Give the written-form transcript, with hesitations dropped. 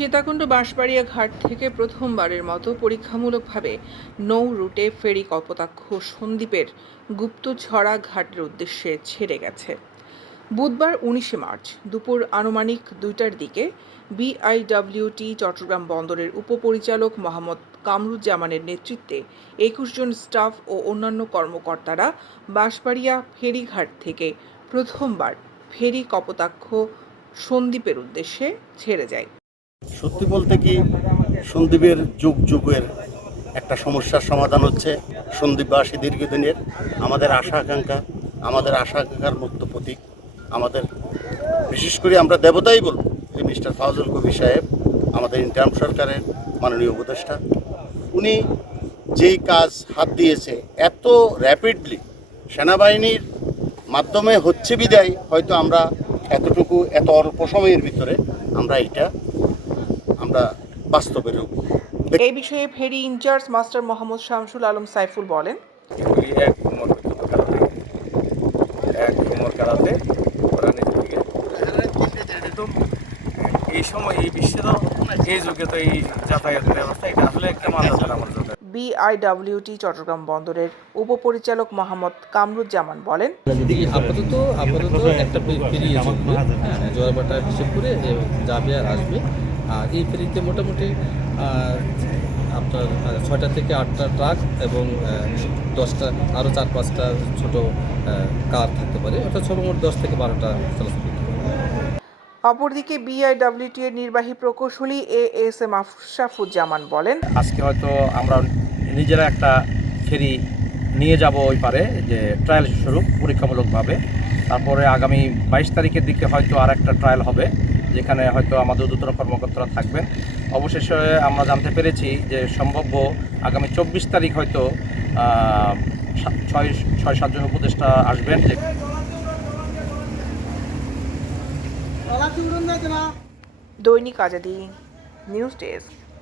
সীতাকুণ্ড বাঁশবাড়িয়া ঘাট থেকে প্রথমবারের মতো পরীক্ষামূলকভাবে নৌ রুটে ফেরি কপোতাক্ষ সন্দ্বীপের গুপ্তছড়া ঘাটের উদ্দেশ্যে ছেড়ে গেছে। বুধবার ১৯ মার্চ দুপুর আনুমানিক ২টার দিকে বিআইডব্লিউটি চট্টগ্রাম বন্দরের উপপরিচালক মোহাম্মদ কামরুজ্জামানের নেতৃত্বে ২১ জন স্টাফ ও অন্যান্য কর্মকর্তারা বাঁশবাড়িয়া ফেরিঘাট থেকে প্রথমবার ফেরি কপোতাক্ষ সন্দ্বীপের উদ্দেশ্যে ছেড়ে যায়। সত্যি বলতে কি, সন্দ্বীপের যুগ যুগের একটা সমস্যার সমাধান হচ্ছে। সন্দ্বীপবাসী দীর্ঘদিনের আমাদের আশা আকাঙ্ক্ষার মুক্ত প্রতীক। আমাদের বিশেষ করে আমরা দেবতাই বলব যে মিস্টার ফাউজুল কবির সাহেব, আমাদের ইন্টারিম সরকারের মাননীয় উপদেষ্টা, উনি যেই কাজ হাত দিয়েছে এত র্যাপিডলি সেনাবাহিনীর মাধ্যমে হচ্ছে বিদায় হয়তো আমরা এত অল্প সময়ের ভিতরে আমরা বাস্তবে রূপ। এই বিষয়ে ফেরি ইনচার্জ মাস্টার মোহাম্মদ শামসুল আলম সাইফুল বলেন, এই সময় এই বিশ্বের এই যুগে তো এই যাতায়াত ব্যবস্থা এটা আসলে একটা মানবতার আমার যুগে। বিআইডব্লিউটি চট্টগ্রাম বন্দরের উপপরিচালক মোহাম্মদ কামরুজ্জামান বলেন, আপাতত একটা ফেরি এসে জোয়ারভাটা হিসেব করে যাবে আর আসবে। আর এই ফেরিতে মোটামুটি আপনার 6টা থেকে 8টা ট্রাক এবং 10টা আরও 4-5টা ছোট কার থাকতে পারে, অর্থাৎ সর্বমোট 10 থেকে 12টা চলাচল করতে পারে। অপরদিকে বিআইডব্লিউটি এর নির্বাহী প্রকৌশলী এএসএম আশরাফুজ্জামান বলেন, আজকে হয়তো আমরা নিজেরা একটা ফেরি নিয়ে যাব ওই পারে, যে ট্রায়াল স্বরূপ পরীক্ষামূলকভাবে। তারপরে আগামী 22 তারিখের দিকে হয়তো আর একটা ট্রায়াল হবে, যেখানে হয়তো আমাদের ঊর্ধ্বতন কর্মকর্তারা থাকবেন। অবশেষে আমরা জানতে পেরেছি যে সম্ভাব্য আগামী 24 তারিখ হয়তো 6-7 জন উপদেষ্টা আসবেন। দৈনিক আজাদী নিউজ ডেস্ক।